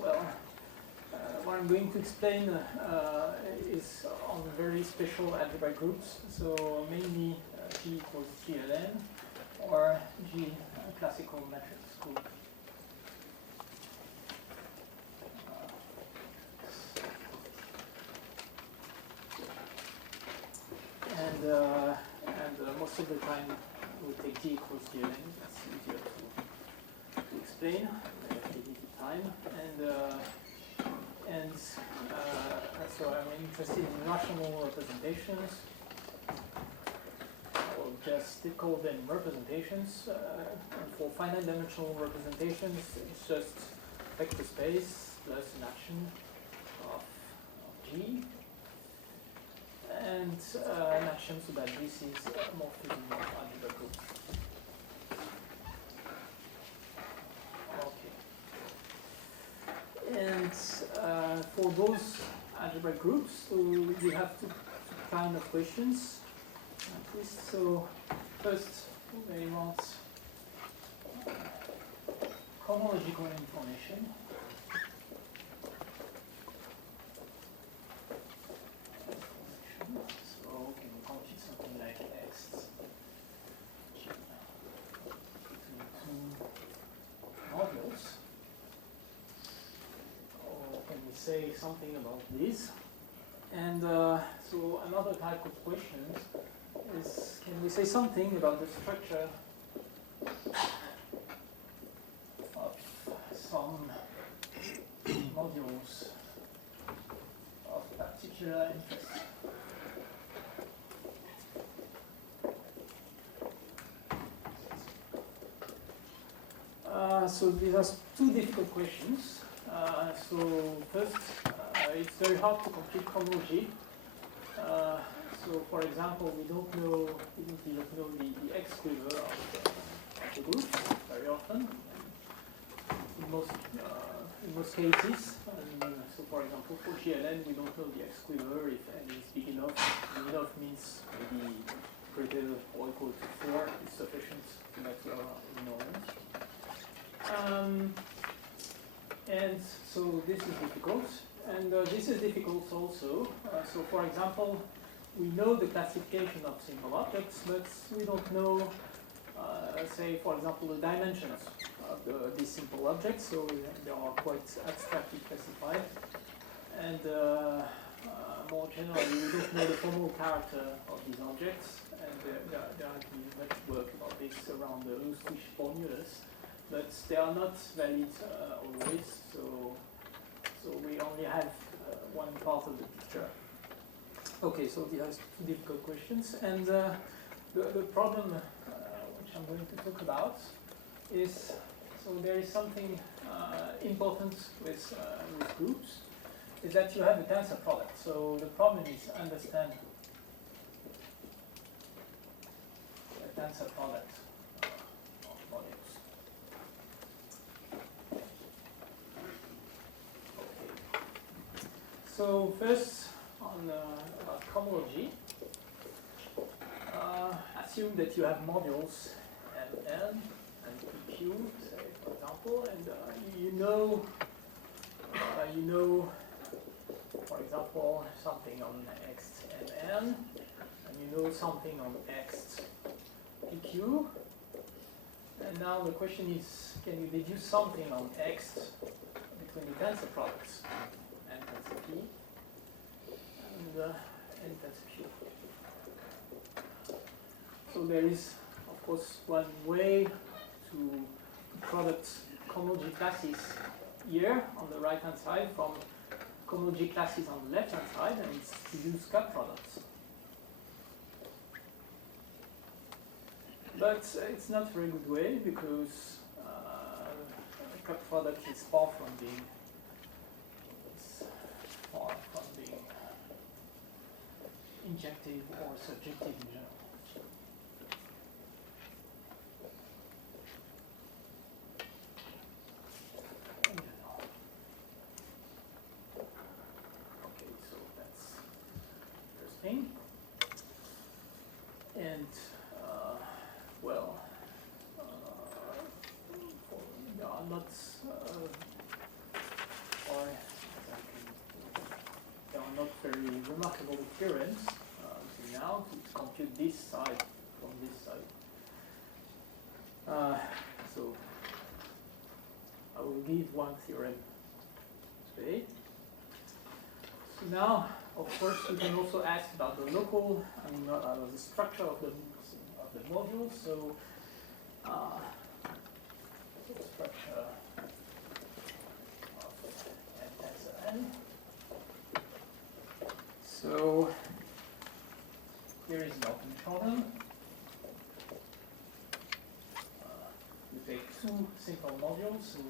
well, what I'm going to explain is on very special algebraic groups, so mainly G equals GLN or G classical matrix group. And most of the time we take G equals GLN. That's easier to explain. I have limited time, and so I'm interested in rational representations. I will just call them representations. And for finite dimensional representations, it's just vector space plus an action of G. And an action so that this is morphism of algebra group. Okay. And for those algebraic groups, so you have two kind of questions. At least, so first they want chronological information. So can we compute something like x between two modules? Or can we say something about this? And so another type of question is, can we say something about the structure of some modules of particular interest? So these are two difficult questions. So first, it's very hard to compute chronology. So for example, we don't know the X quiver of the group very often. In most cases, so for example, for GLN, we don't know the X quiver if n is big enough. Big enough means maybe greater or equal to 4 is sufficient to that we are ignorant. And so this is difficult, and this is difficult also. So for example, we know the classification of simple objects, but we don't know, say for example, the dimensions of these simple objects, so they are quite abstractly classified. And more generally, we don't know the formal character of these objects, and there has been much work about this around the Lustig formulas. But they are not valid always, so we only have one part of the picture. Okay, so these are two difficult questions, and the problem which I'm going to talk about is, so there is something important with groups, is that you have a tensor product. So the problem is understand the tensor product of modules. So first, on about cohomology, assume that you have modules Mn and Pq, say for example, and you know, for example, something on xMn, and you know something on xPq. And now the question is, can you deduce something on x between the tensor products? Tensor P and tensor Q. So there is, of course, one way to product cohomology classes here on the right hand side from cohomology classes on the left hand side, and it's to use cut products. But it's not a very good way because a cut product is far from being injective or subjective in general. Okay, so that's the first thing. And well, there are not remarkable theorems until now to compute this side from this side. So I will give one theorem today. So now, of course, we can also ask about the local, the structure of the module. So structure of tensor n. So here is an open problem. We take two simple modules, so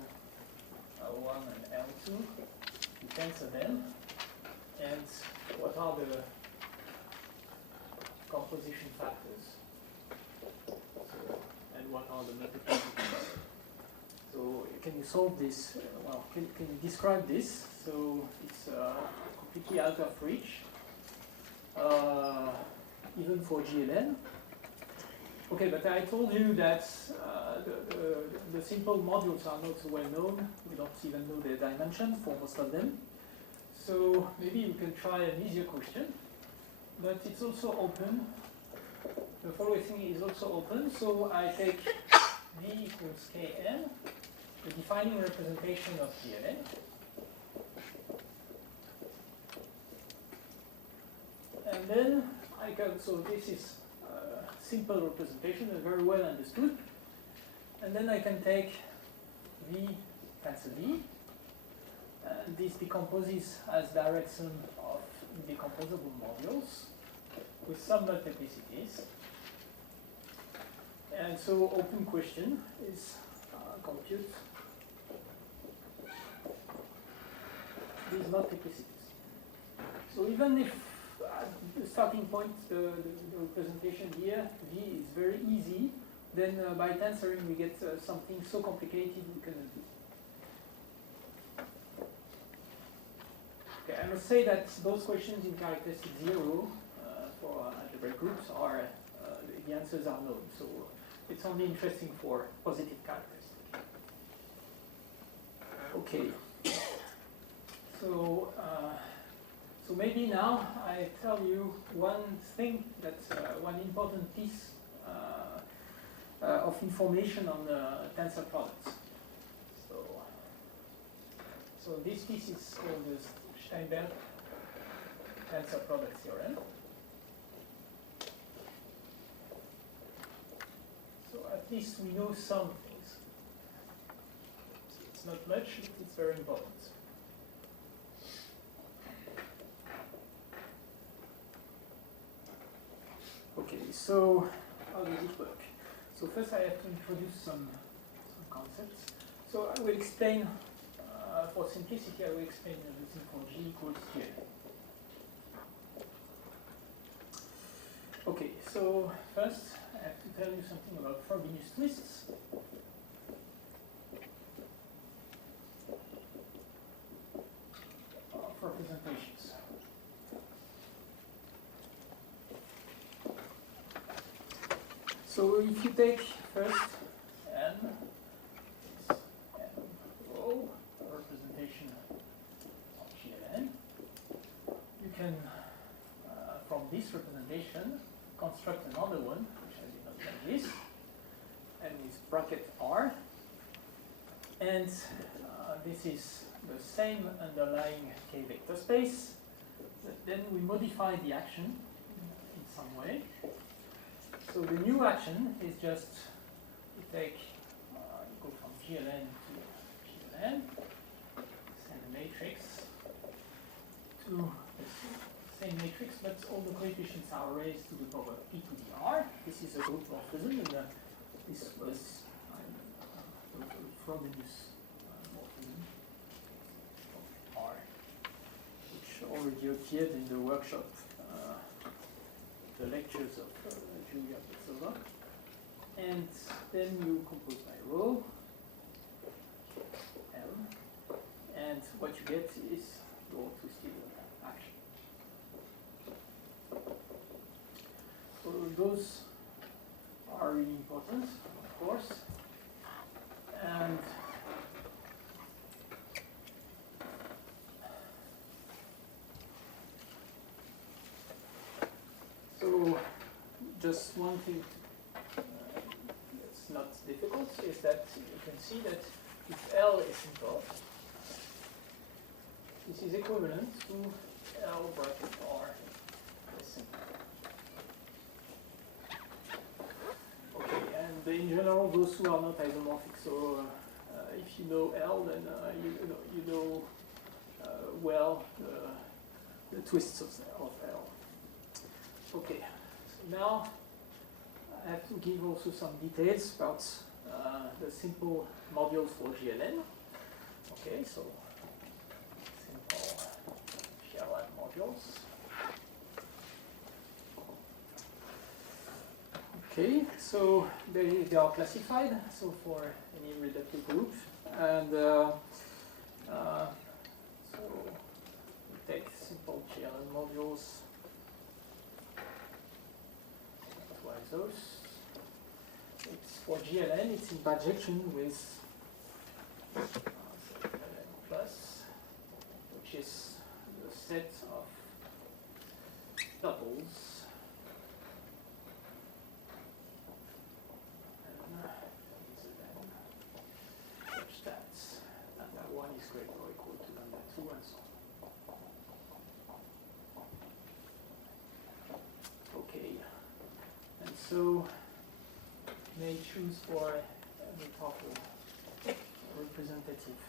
L1 and L2. We tensor them. And what are the composition factors? And what are the multiplicities? So can you solve this? Well, can you describe this? So it's completely out of reach, even for GLN. Okay, but I told you that the simple modules are not well known. We don't even know their dimension for most of them. So maybe we can try an easier question, but it's also open. The following thing is also open. So I take V equals Kn, the defining representation of GLN. And then I can, so this is a simple representation, very well understood. And then I can take V tensor V. And this decomposes as direct sum of decomposable modules with some multiplicities. And so open question is compute these multiplicities. So even if at the starting point the representation here, V is very easy, then by tensoring we get something so complicated we cannot do. Okay, I must say that those questions in characteristic 0 for algebraic groups are, the answers are known, so it's only interesting for positive characteristics. Okay, so so maybe now I tell you one thing that's one important piece of information on tensor products. So this piece is called the Steinberg tensor product theorem. So at least we know some things. It's not much, but it's very important. Okay, so how does it work? So first I have to introduce some concepts. So I will explain, for simplicity, I will explain everything for G equals J. Okay, so first I have to tell you something about Frobenius twists. Of representations. So if you take first n, this n row, representation of GLN, you can, from this representation, construct another one, which I did not like this, and with bracket R. And this is the same underlying K vector space, but then we modify the action in some way. So the new action is just to take, go from GLN to GLN, send a matrix to the same matrix, but all the coefficients are raised to the power p to the r. This is a group morphism, and this was Frobenius morphism of R, which already appeared in the workshop, the lectures of Julia Petzova. And then you compose by row, L, and what you get is your twisted action. So those are really important, of course. And just one thing that's not difficult is that you can see that if L is simple, this is equivalent to L bracket R is simple. Okay, and in general, those two are not isomorphic. So if you know L, then you know well the twists of L. Okay, so now I have to give also some details about the simple modules for GLN. Okay, so simple GLN modules. Okay, so they are classified, so for any reductive group, and so we take simple GLN modules, twice those. It's for GLN, it's in bijection with GLN plus, which is the set of doubles. So may choose for the total representative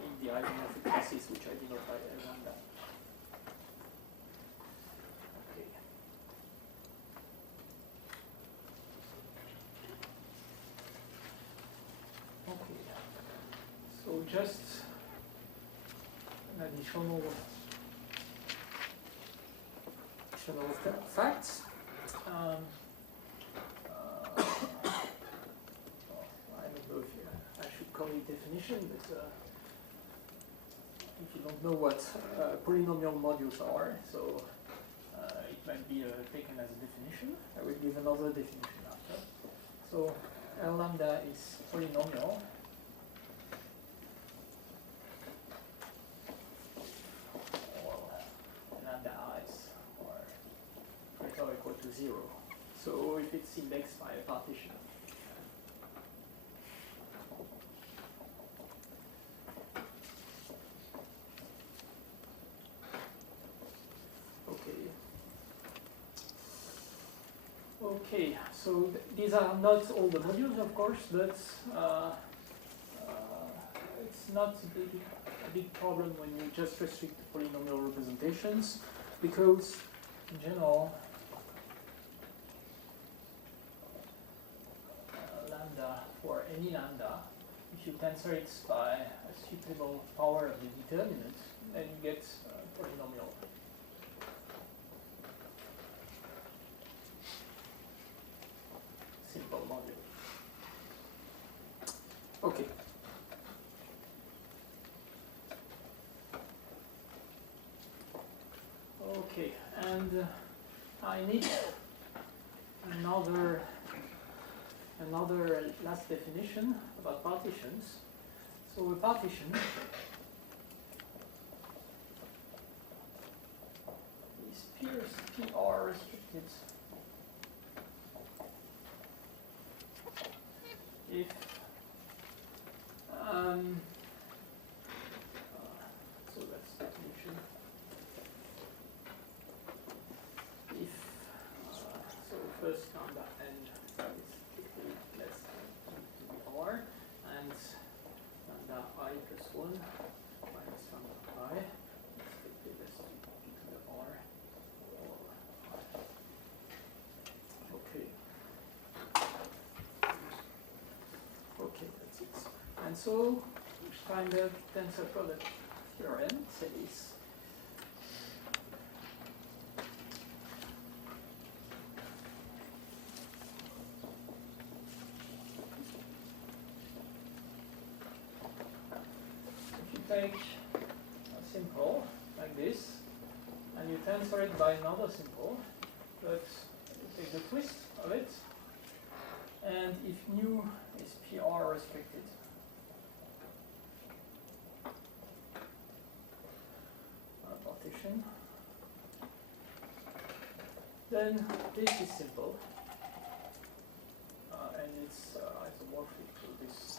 in the isomorphic classes, which I denote by lambda. Okay. Okay. So just an additional facts. Call it definition, but if you don't know what polynomial modules are, so it might be taken as a definition. I will give another definition after. So L lambda is polynomial or lambda i's are greater or equal to 0. So if it's indexed by a partition. Okay, so these are not all the modules, of course, but it's not a big problem when you just restrict to polynomial representations, because in general, lambda for any lambda, if you tensor it by a suitable power of the determinant, then you get polynomial. Simple module. Okay. Okay, and I need another last definition about partitions. So a partition is PR restricted if so that's the definition. If so, first lambda n is less than 2 to the r, and lambda I plus 1 minus lambda I is strictly less than 2 to the r or I. Okay. Okay, that's it. And so, Steinberg tensor product theorem says if you take a simple like this and you tensor it by another simple, but you take the twist of it, and if nu is PR restricted, partition, then this is simple. it's isomorphic to this.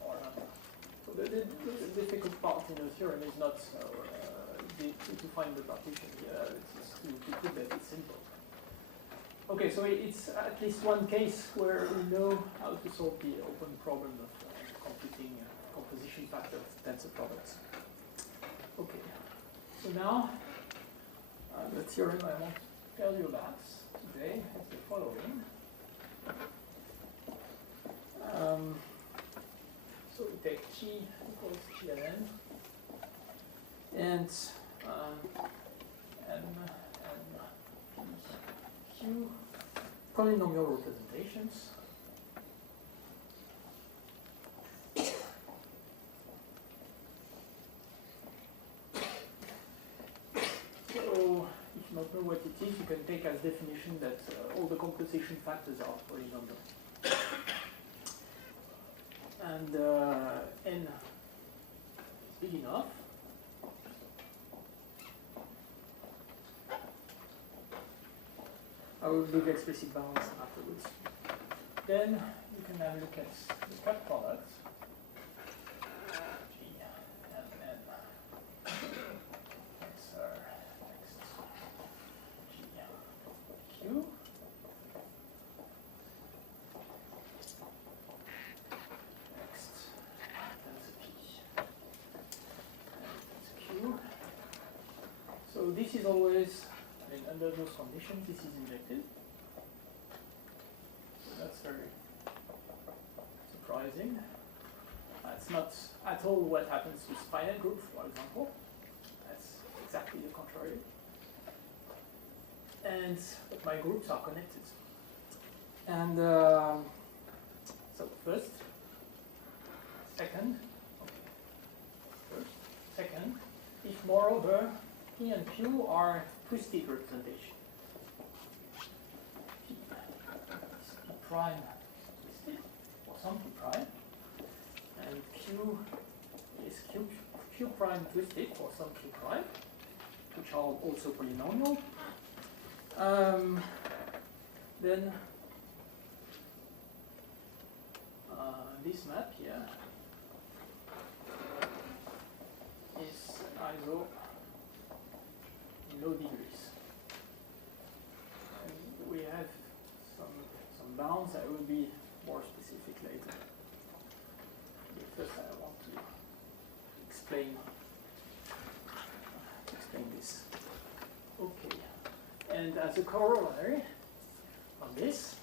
Or not. So the difficult part in the theorem is not to find the partition here, it's to prove that it's simple. Okay, so it's at least one case where we know how to solve the open problem of computing composition factors tensor products. Okay, so now the theorem I want to tell you about today is the following. So we take G equals GLN and Q polynomial representations. So if you don't know what it is, you can take as definition that all the composition factors are polynomial. And n is big enough. I will leave explicit bounds afterwards. Then you can have a look at the cut product. G and N. Tensor next G Q. Next tensor P. And tensor Q. So this is always, under those conditions, this is injected. So that's very surprising. It's not at all what happens with finite groups, for example. That's exactly the contrary. And but my groups are connected. And so first, second, if moreover P and Q are twisted representation. P prime twisted for some P prime, and Q is Q prime twisted for some Q prime, which are also polynomial. Then this map here is ISO in low degrees. And we have some bounds. I will be more specific later. But first I want to explain this. Okay. And as a corollary of this,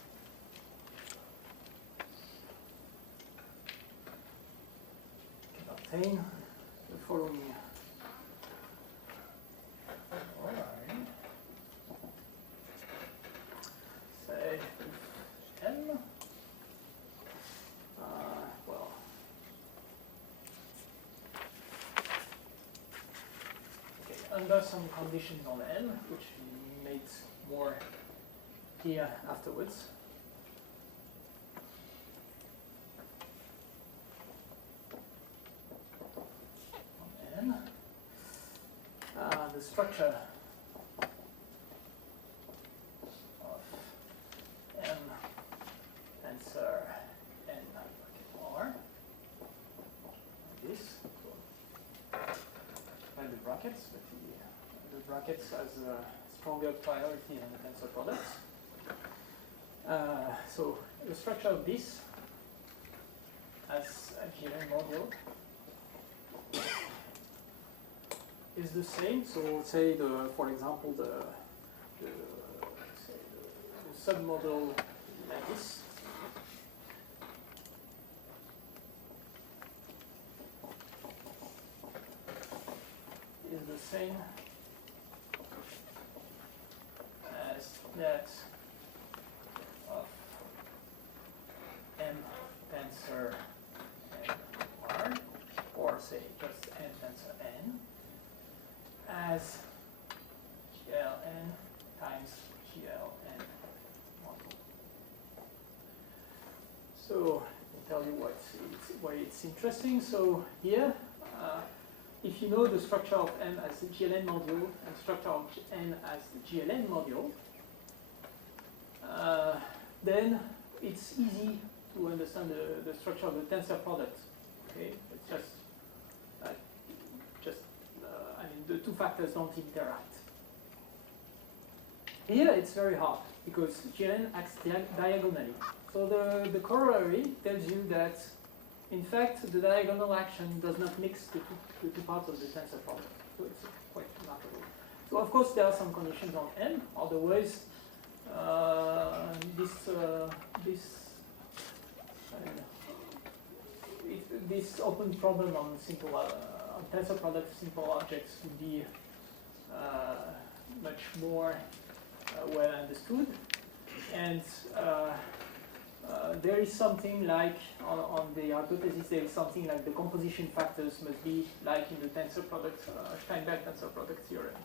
you can obtain the following corollary. Say if M, under some conditions on N, which we made more clear afterwards. On N, the structure of M tensor N R, like this, and the brackets, but the brackets has a stronger priority than the tensor products. So the structure of this as a GLN module is the same. So say for example the submodel like this. Is the same as that of M tensor N R, or say just M tensor N, as GLN times GLN module. So I'll tell you why it's interesting. So here, if you know the structure of M as the GLN module and structure of N as the GLN module, then it's easy to understand the structure of the tensor product. Okay, it's I mean, the two factors don't interact. Here it's very hard because Gn acts diagonally. So the corollary tells you that, in fact, the diagonal action does not mix the two parts of the tensor product. So it's quite remarkable. So of course there are some conditions on M. Otherwise, this open problem on simple on tensor product simple objects would be much more well understood. And there is something like, on the hypothesis, there is something like the composition factors must be like in the tensor product, Steinberg tensor product theorem.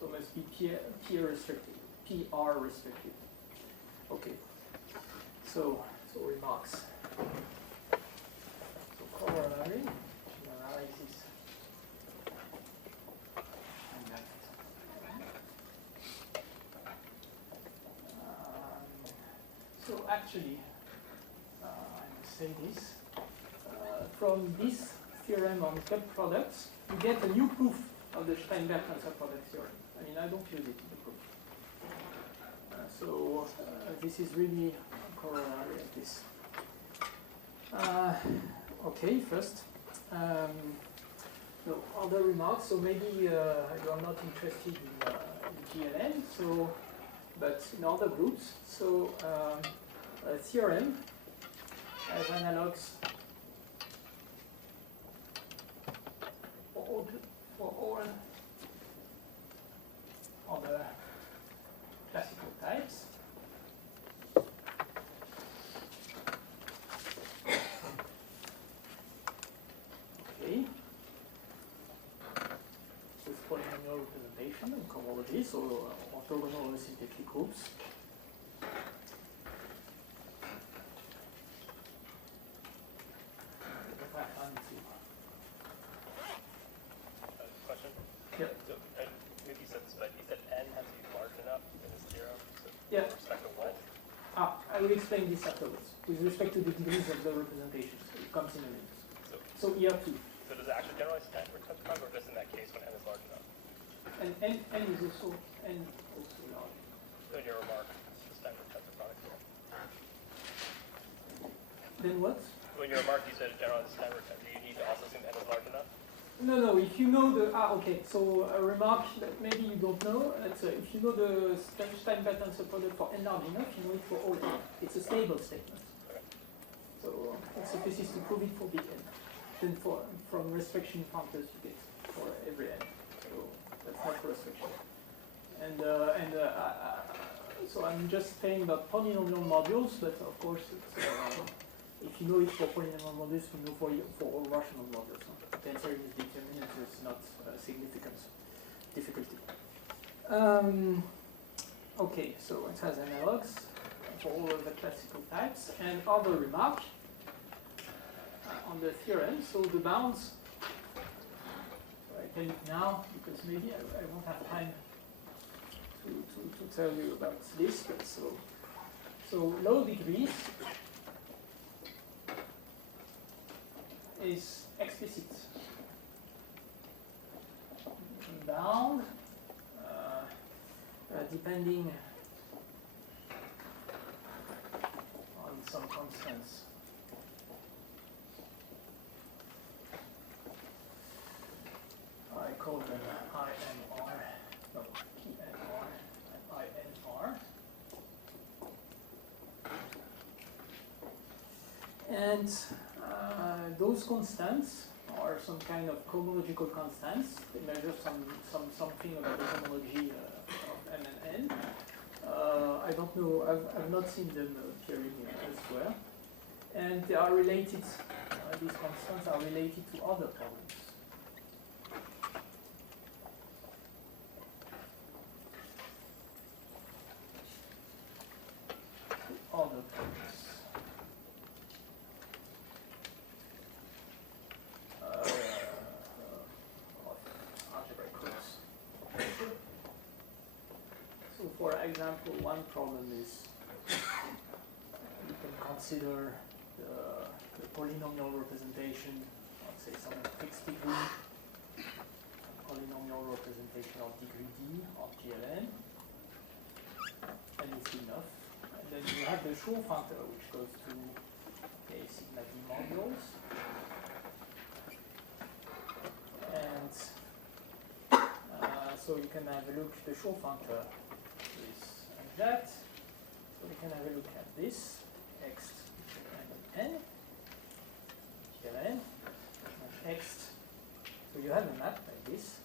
So must be PR restricted. Okay. So remarks. So corollary, generalizes. So actually, I must say this, from this theorem on cut products, you get a new proof of the Steinberg tensor product theorem. I mean, I don't use it in the proof. This is really a corollary of this. Okay, first, no other remarks. So maybe you are not interested in GLN, but in other groups. So a theorem has analogs for all other classical types. Okay. With polynomial representation and cohomology, so orthogonal symplectic groups. Question? Yeah. So, maybe you said this, but you said n has to be large enough in this theorem. So Yeah. with respect to what? I will explain this afterwards. With respect to the degrees of the representations, it comes in a minute. So here too. So does it actually generalize to n for tensor product, or just in that case when n is large enough? And n is also large. So in your remark, this time for tensor product here. Then what? So in your remark, you said it generalizes to n for tensor. Do you need to also assume n is large enough? No, if you know the, okay, so a remark that maybe you don't know, if you know the Steinberg tensor product for n large enough, you know it for all n. It's a stable statement. Okay. So it's sufficient to prove it for big n. Then from restriction factors you get for every n. So that's not for restriction. So I'm just saying about polynomial modules, but of course it's, if you know it for polynomial modules, you know for all rational modules. Tensor is determinant, so it's not a significant difficulty. Okay, so it has analogs for all of the classical types. And other remark on the theorem, so the bounds, so I tell it now because maybe I won't have time to tell you about this, but so low degrees is explicit. Bound, depending on some constants. I call them INR, no, PNR and INR. And those constants are some kind of cohomological constants. They measure something about the homology of M and N. I don't know, I've not seen them appearing elsewhere. And they are related, these constants are related to other problems. Other problems. Algebra groups. So for for example, one problem is you can consider the polynomial representation, let's say some fixed degree, polynomial representation of degree d of GLN, and it's enough. And then you have the Schur factor, which goes to a sigma d modules. And so you can have a look, the Schur factor is like that. So we can have a look at this, x n, GLN, x. So you have a map like this,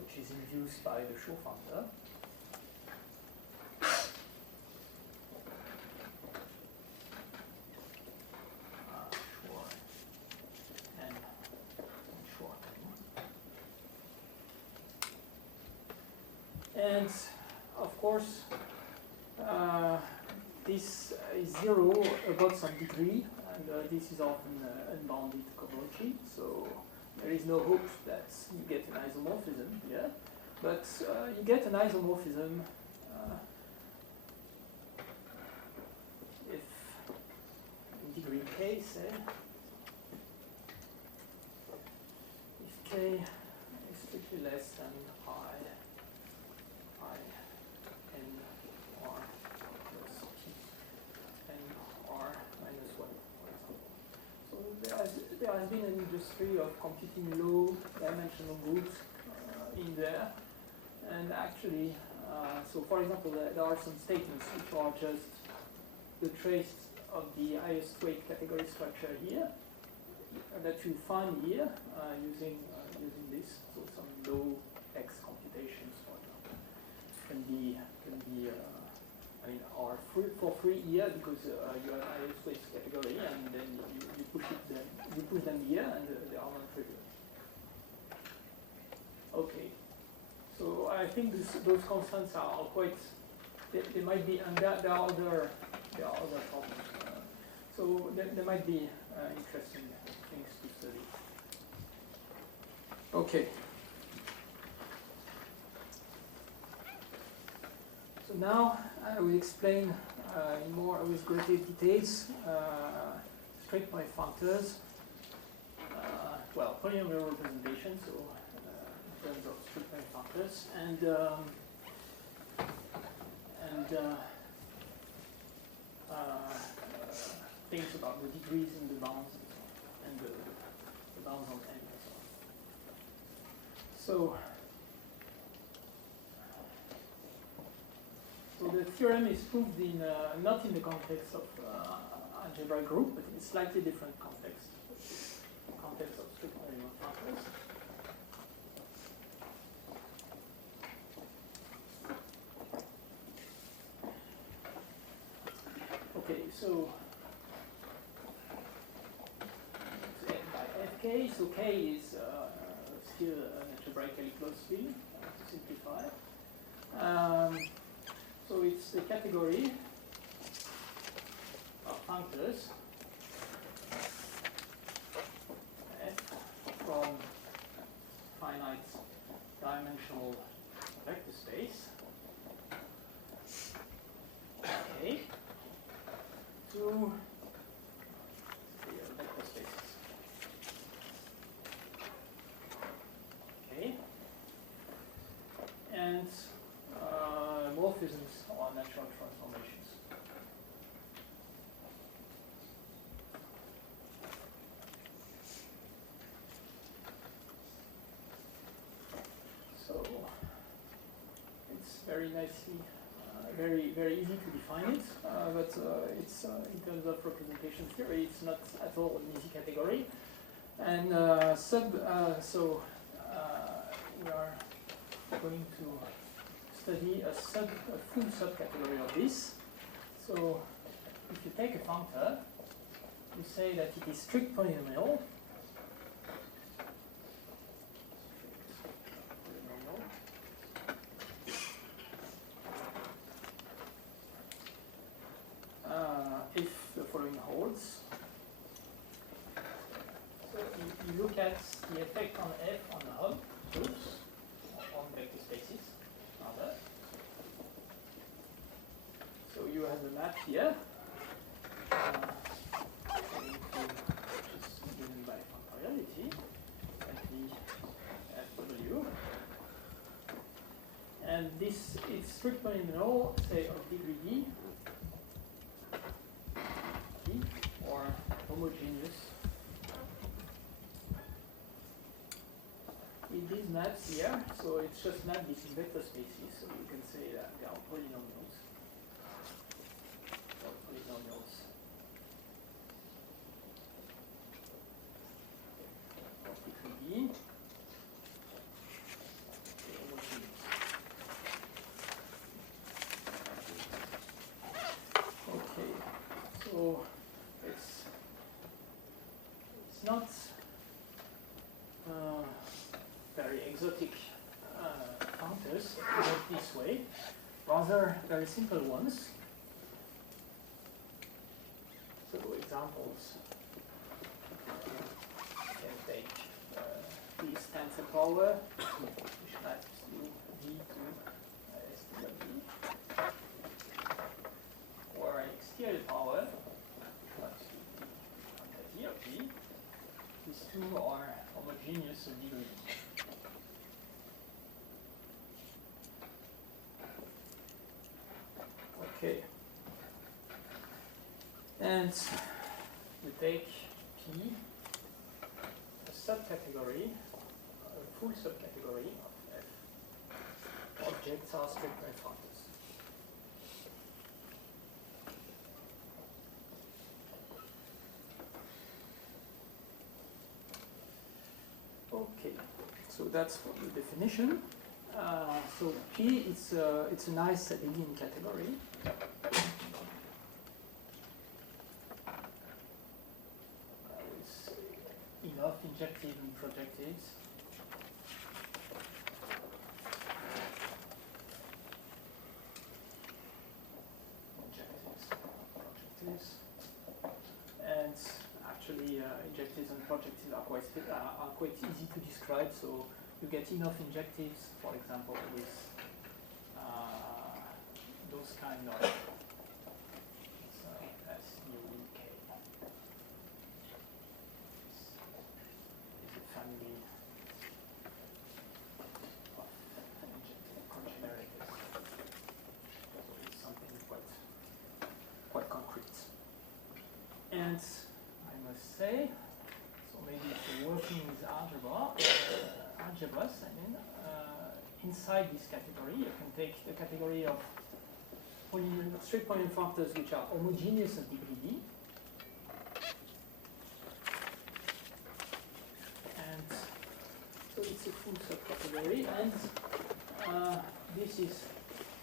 which is induced by the Schur factor. And of course, this is 0 about some degree, and this is often unbounded cohomology, so there is no hope that you get an isomorphism here, but you get an isomorphism if in degree k, say, if k is strictly less than there has been an industry of computing low-dimensional groups in there, and actually, so for example, there are some statements which are just the trace of the highest weight category structure here that you find here using this. So some low x computations, for example, can be I mean, are for free here because you have highest weight category, and then you push them here, and they are non-trivial. Okay, so I think those constants are quite. They might be, and there are other problems. So there might be interesting things to study. Okay. So now I will explain in more with greater details strict point functors. Well, polynomial representation. So in terms of strict point functors and things about the degrees and the bounds and the bounds on n and so on. So the theorem is proved in not in the context of algebraic group, but in a slightly different context, the context of strict polynomial functors. Okay, so by fk, so k is still an algebraically closed field, to simplify. So it's the category of functors f from finite dimensional vector space okay, to vector spaces. Okay, and morphisms or natural transformations. So it's very nicely, very easy to define it, but it's in terms of representation theory, it's not at all an easy category. And so we are going to study a full subcategory of this. So if you take a functor, you say that it is strict polynomial. If the following holds. So you look at the effect on f on the hub groups on vector spaces. Rather. map here, which is given by factoriality, FW. And this is strict polynomial, say, of degree D, or homogeneous. In these maps here, so it's just mapped between vector spaces, so you can say that they are polynomials. Or polynomials. Of degree D. Homogeneous. Okay, so it's not very exotic functors work this way, rather very simple ones. So examples can take this tensor power, which maps to D to STW, or an exterior power, which maps to D of D. These two are homogeneous of degree. Okay. And we take P, a subcategory, a full subcategory of F. Objects are strict point functors. Okay, so that's for the definition. So P, it's a nice Abelian category. With enough injectives and projectives. Projectives. And actually, injectives and projectives are quite easy to describe. So you get enough injectives, for example, with those kind of SUK. Is a family of injective congenerators. So it's something quite concrete. And I must say, so maybe if you're working with algebras, inside this category, you can take the category of strict polynomial functors which are homogeneous of degree D. And so it's a full subcategory, and this is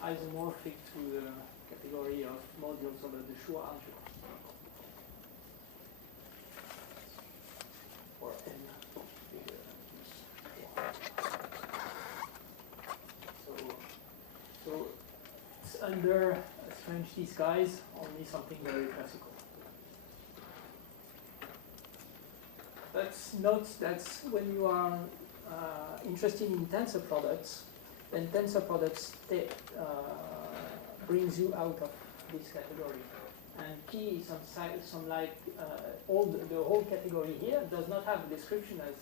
isomorphic to the category of modules over the Schur algebra. Or N bigger than So it's under a strange disguise, only something very classical. But note that when you are interested in tensor products, then tensor products brings you out of this category. And P is some like the whole category here does not have a description as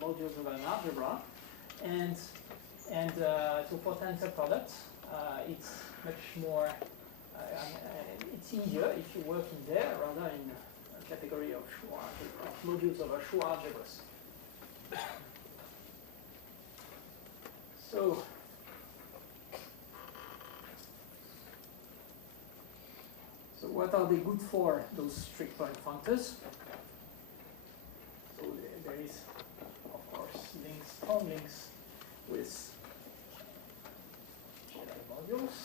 modules of an algebra, and so for tensor products, it's much more, it's easier if you work in there rather in a category of modules of Schur algebras. So what are they good for, those strict point functors? So there is, of course, strong links with general modules.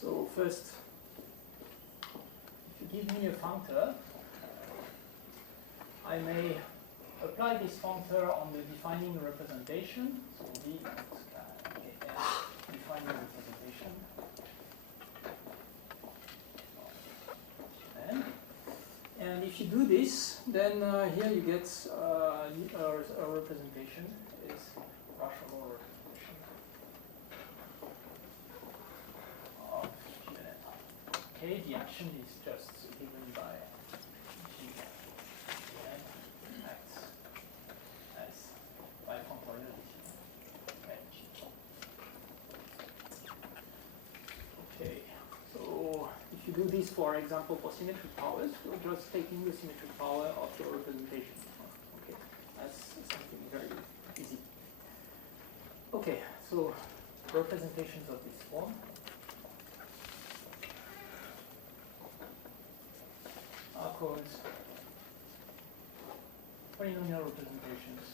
So first, if you give me a functor, I may apply this functor on the defining representation. So D defining representation. And if you do this, then here you get a representation. It's rational representation. k, the action is just given by g and acts as bifunctorial by g. Okay, so if you do this, for example, for symmetric powers, you're just taking the symmetric power of your representation. Okay, that's something very easy. Okay, so representations of this form are called polynomial representations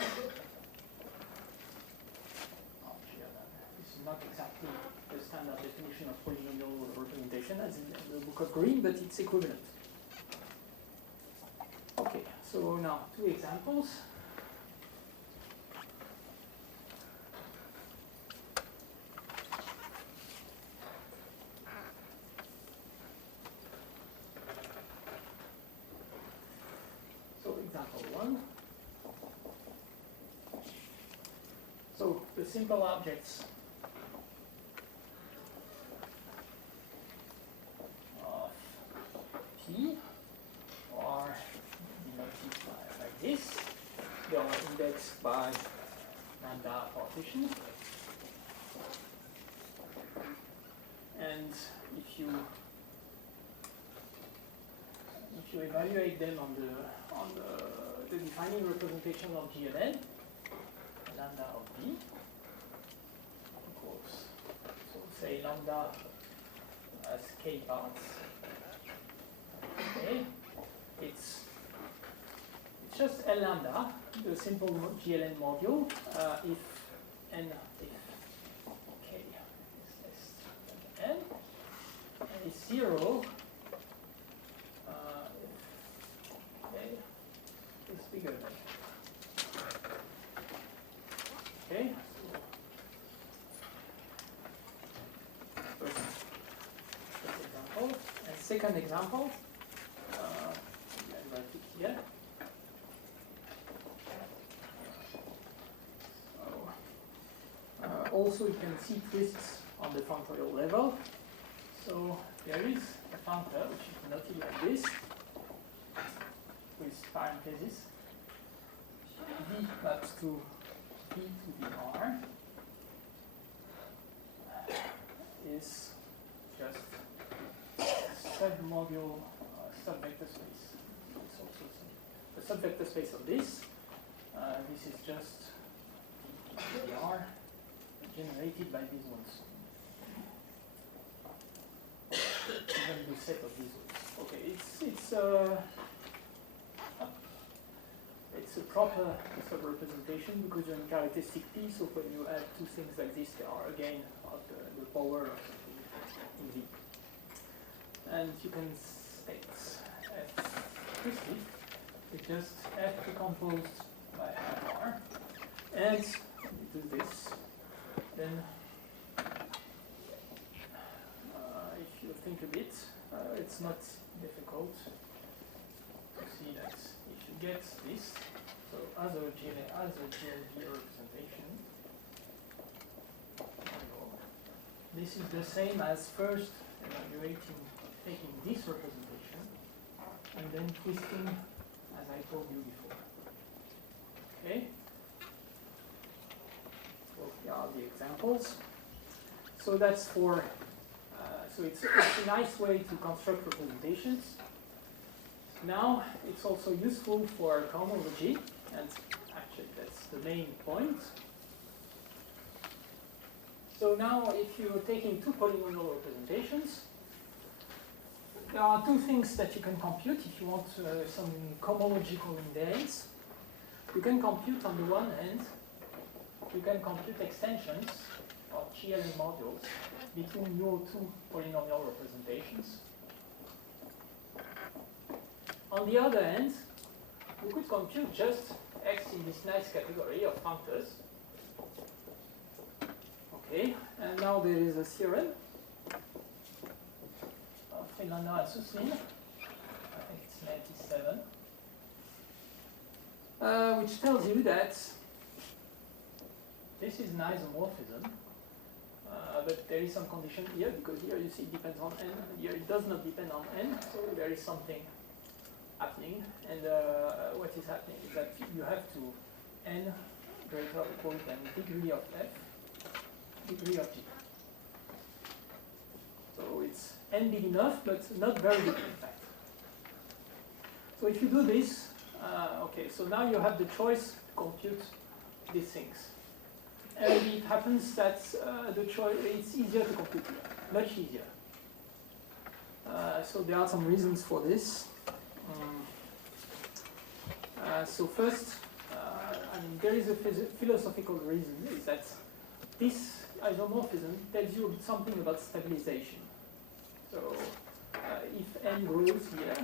of GLM. This is not exactly the standard definition of polynomial representation as in the book of Green, but it's equivalent. Okay, so now 2 examples. Example 1. So the simple objects of P are denoted like this. They are indexed by lambda partition. And if you evaluate them on the defining representation of GLN, lambda of B equals, so say lambda as k parts. Okay, it's just L lambda, the simple GLN module, if n if k is less than n, and is 0. Bigger than. Okay. First example. And second example. I write it here. So, also, you can see twists on the functorial level. So there is a functor which is noted like this, with parentheses. V maps to P to the R is just submodule subvector space. It's also the subvector space of this. This is just the R generated by these ones. Even the set of these ones. Okay, it's a proper sub-representation because you're in characteristic P, so when you add 2 things like this, they are again of the power of something in V. And you can state F twisted, it's just F decomposed by R. And you do this, then if you think a bit, it's not difficult to see that if you get this, so as a GLV representation, this is the same as first evaluating, taking this representation, and then twisting as I told you before. Okay? So here are the examples. So that's for, so it's a nice way to construct representations. Now, it's also useful for cohomology, and actually that's the main point. So now, if you're taking 2 polynomial representations, there are 2 things that you can compute if you want some cohomological invariance. You can compute on the one hand, you can compute extensions or GLN modules between your 2 polynomial representations. On the other hand, you could compute just x in this nice category of functors. Okay, and now there is a theorem of Finlander and Suslin, I think it's 97, which tells you that this is an isomorphism but there is some condition here, because here you see it depends on n, and here it does not depend on n, so there is something happening. And what is happening is that you have to n greater or equal than degree of f, degree of g. So it's n big enough, but not very big in fact. So if you do this, okay, so now you have the choice to compute these things. And it happens that the choice, it's easier to compute here, much easier. So there are some reasons for this. So first, I mean, there is a philosophical reason, is that this isomorphism tells you something about stabilization. So if n grows here,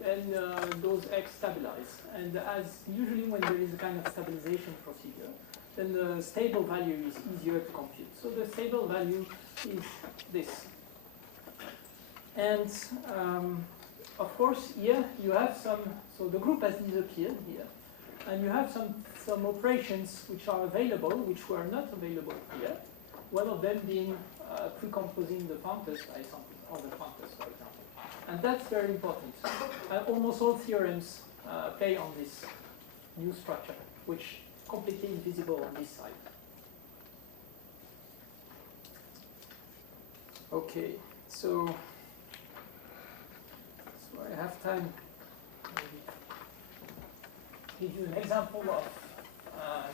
then those x stabilize. And as usually when there is a kind of stabilization procedure, then the stable value is easier to compute. So the stable value is this. And of course, here you have some, so the group has disappeared here. And you have some operations which are available, which were not available here. One of them being precomposing the functors by something, or the functors, for example. And that's very important. Almost all theorems play on this new structure, which completely invisible on this side. Okay, so I have time to give you an example of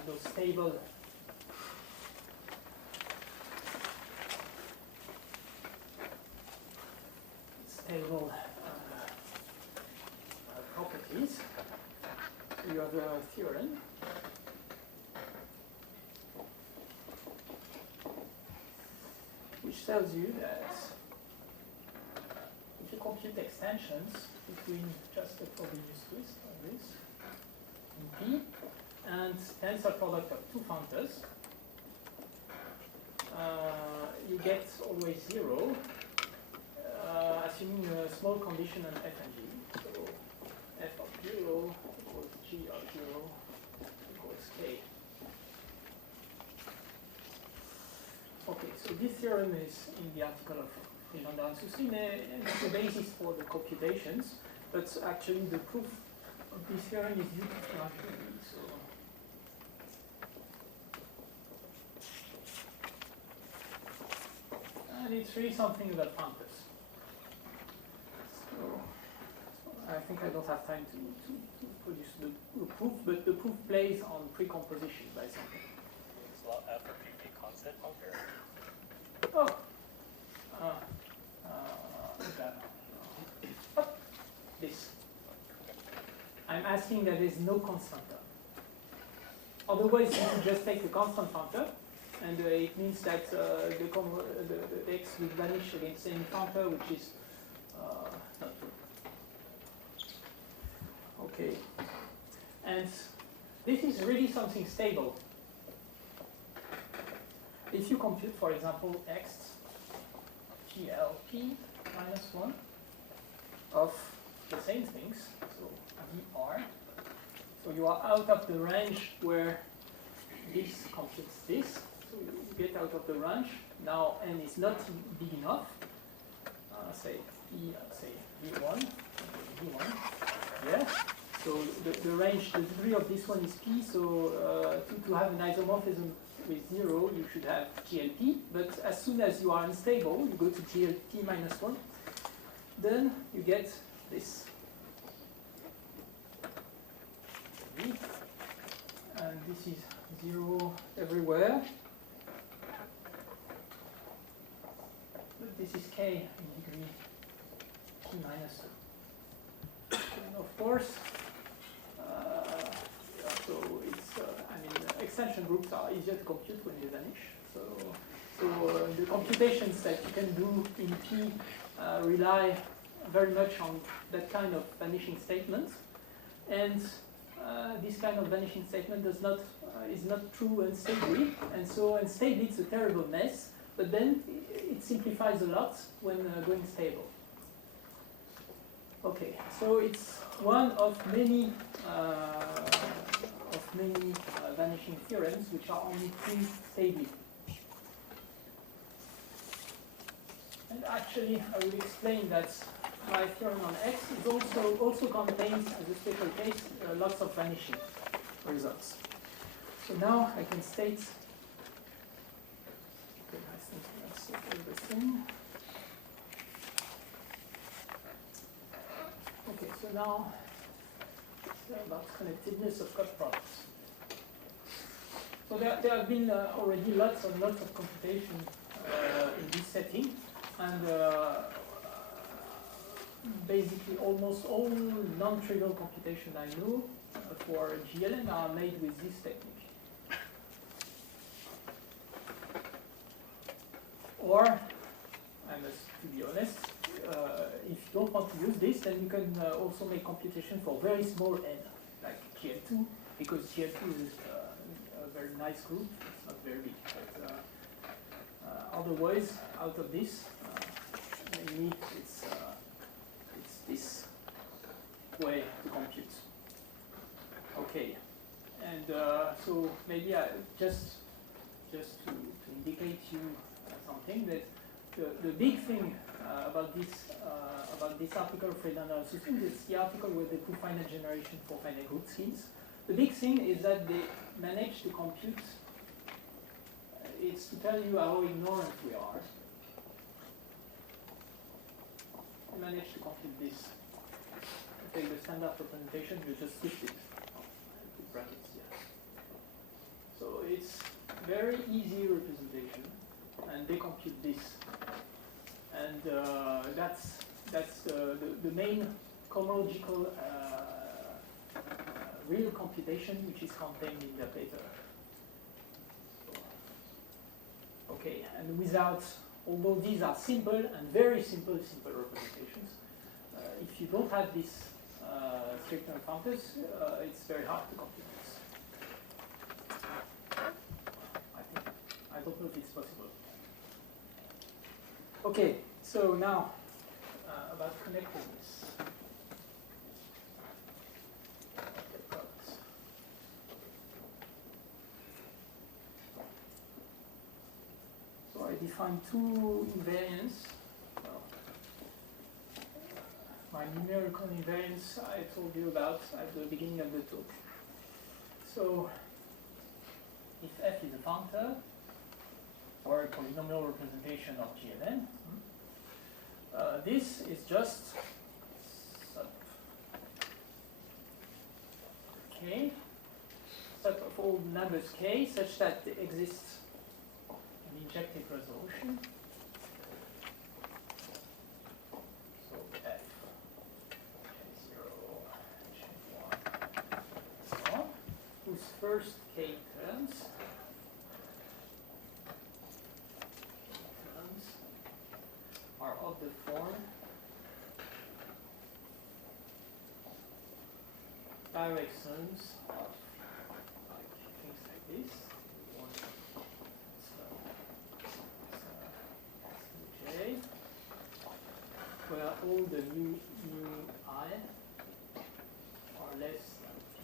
those stable properties. So you have a theorem. Which tells you that if you compute extensions between just a Frobenius twist like this in P and tensor product of two functors, you get always 0, assuming a small condition on f and g. So f of 0 equals g of 0 equals k. Okay, so this theorem is in the article of Legendre and Soucy, and it's the basis for the computations, but actually the proof of this theorem is due to Syracuse. So and it's really something about functors. So I think I don't have time to produce the proof, but the proof plays on precomposition by something. So f of p be a constant functor? Oh. This. I'm asking that there's no constant term. Otherwise, you could just take the constant functor, and it means that the x will vanish against any functor, which is not true. Okay. And this is really something stable. If you compute, for example, x GLP minus 1 of the same things, so dr, so you are out of the range where this computes this, so you get out of the range. Now n is not big enough, say v1, yeah. So the range, the degree of this one is p, so to have an isomorphism with 0, you should have GLP, but as soon as you are unstable, you go to GLP minus 1, then you get this. And this is 0 everywhere. But this is k in degree p minus 2. And of course, so it's, I mean, extension groups are easier to compute when they vanish. So the computations that you can do in P rely very much on that kind of vanishing statement. And this kind of vanishing statement is not true unstably. And so unstably, it's a terrible mess. But then it simplifies a lot when going stable. Okay, so it's one of many vanishing theorems which are only true stably. actually, I will explain that my theorem on X is also contains, as a special case, lots of vanishing results. So now I can state. Okay, I think that's everything. Okay, so now it's about connectedness of cut products. So there have been already lots and lots of computation in this setting, and basically almost all non-trivial computation I know for GLN are made with this technique. Or, I must to be honest, if you don't want to use this, then you can also make computation for very small n, like GL2, because GL2 is a very nice group. It's not very big, but otherwise, out of this, mainly it's this way to compute. Okay, and so maybe just to indicate you something, that the big thing about this article of Fredanler systems is the article where they do finite generation for finite group schemes. The big thing is that they managed to compute. It's to tell you how ignorant we are. They managed to compute this. You take the standard representation, you just shift it. Put brackets here. So it's very easy representation, and they compute this. And that's the main cohomological real computation which is contained in the paper. Okay, and without, although these are simple and very simple representations, if you don't have this strict counters, it's very hard to compute this. I don't know if it's possible. Okay, so now about connectedness. So I define two invariants. Well, my numerical invariants I told you about at the beginning of the talk. So if f is a functor, or a polynomial representation of GLN, this is just sub k, sub of all numbers k, such that there exists an injective resolution. So f k0, k1, so on, whose first k terms are of the form direct sums of things like this. J, where all the mu I are less than p.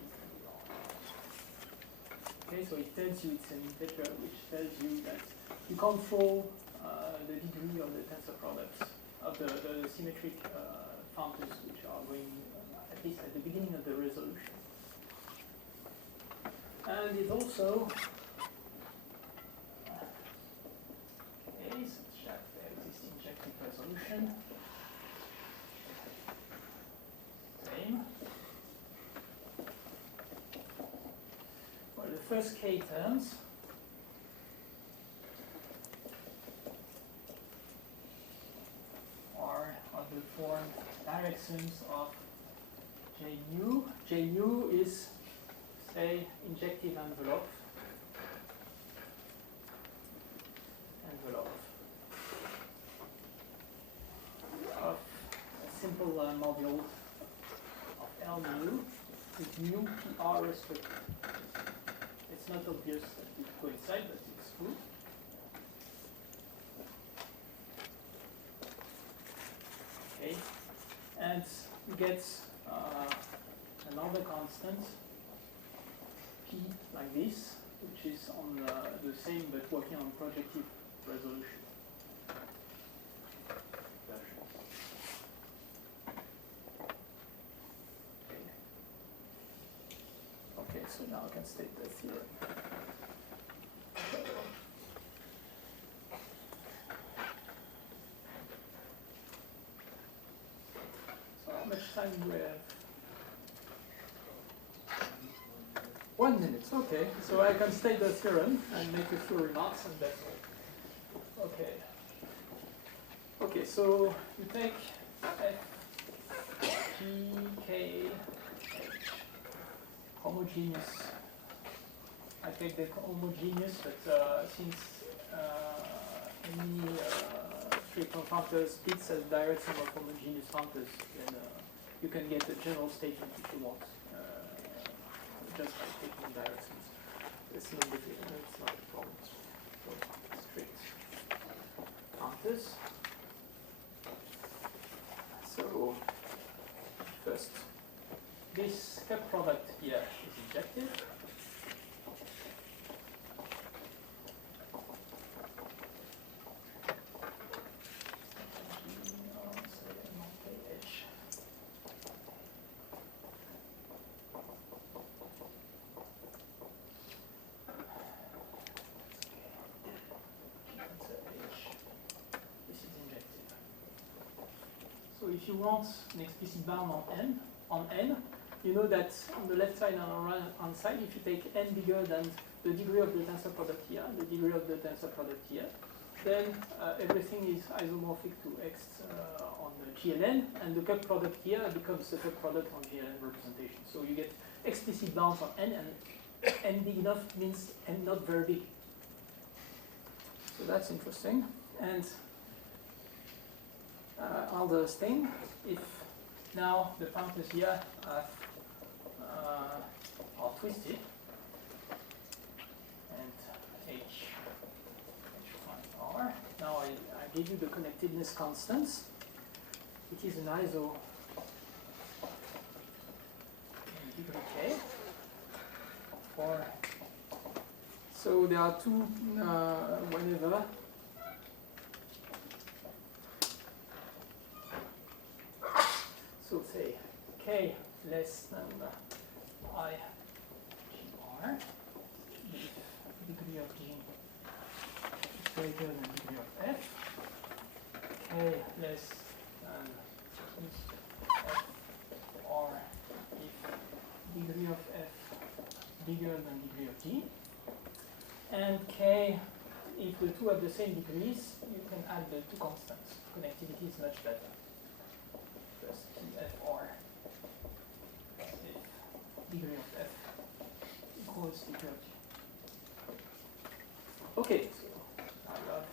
Okay, so it tells you it's an integer, which tells you that you control the degree of the tensor products of the symmetric functors which are going at least at the beginning of the resolution. And it also such that there exists injective resolution. Same. Well, the first k terms form direct sums of J nu. J nu is, say, injective envelope of a simple module of L mu with mu PR restricted. It's not obvious that it coincides, but it's true. Okay, and you get another constant p like this, which is on the same but working on projective resolution. So now I can state the theorem. So how much time do we have? 1 minute, okay. So I can state the theorem and make a few remarks and that's all. Okay. Okay, so you take F, G, K, H, homogeneous. I take the homogeneous, but since any strict functors splits as direct sum of homogeneous functors, then you can get a general statement if you want, just by taking direct sums. It's not a problem. So strict functors. So first, this cup product here is injective. So if you want an explicit bound on n, you know that on the left side and on the right hand side, if you take n bigger than the degree of the tensor product here, the degree of the tensor product here, then everything is isomorphic to x on the GLN, and the cup product here becomes the cup product on GLN representation. So you get explicit bounds on n, and n big enough means n not very big. So that's interesting. And understand if now the functors here are twisted and H1R. Now I give you the connectedness constants. It is an ISO in degree K. So there are two whenever so say K less than I GR, if degree of G is greater than degree of F, K less than F or if degree of F bigger than degree of G, and K, if the two have the same degrees, you can add the two constants. Connectivity is much better. First, F(R) if degree of F equals degree of G. Okay, so I have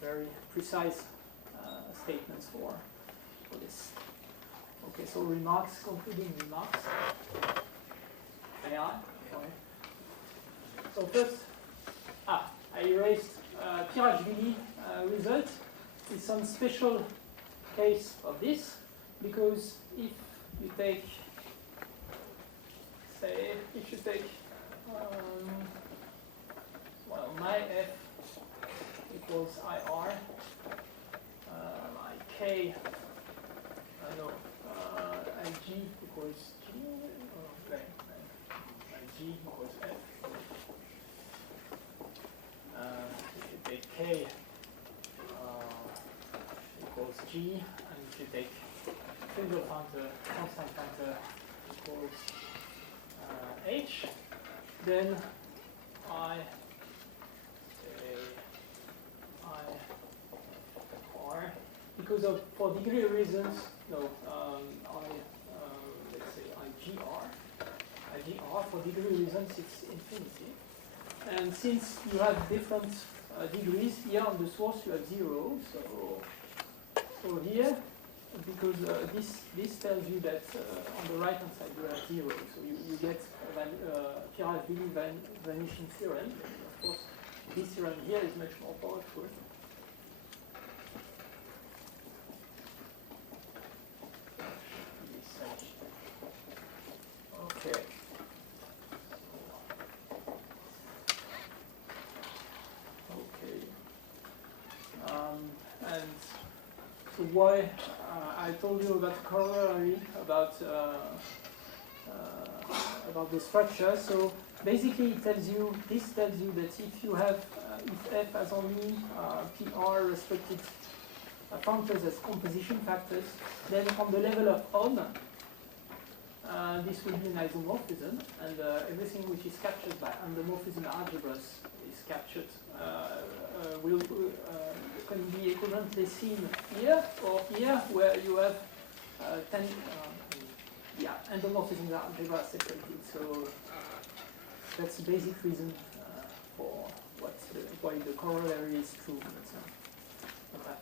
very precise statements for this. Okay, so remarks, concluding remarks. AI. Okay. So first, I erased Pirashvili result. It's some special case of this, because if you take, say, if you take, well, my F equals IR, my K, IG equals G, my G equals F. If you take K equals G, and if you take trivial functor, constant functor equals H, then I say I R, because of, for degree reasons, no, let's say IGR for degree reasons it's infinity. And since you have different degrees, here on the source you have 0, so here, because this tells you that on the right hand side you have 0, so you get Pirashvili vanishing theorem. Of course, this theorem here is much more powerful. Okay. And so why I told you about corollary, about about the structure. So basically, this tells you that if you have if f has only PR restricted functors as composition factors, then on the level of odd, this will be an isomorphism, and everything which is captured by endomorphism algebras is captured can be equivalently seen here or here, where you have endomorphism algebra separated. So that's the basic reason for why the corollary is true. But,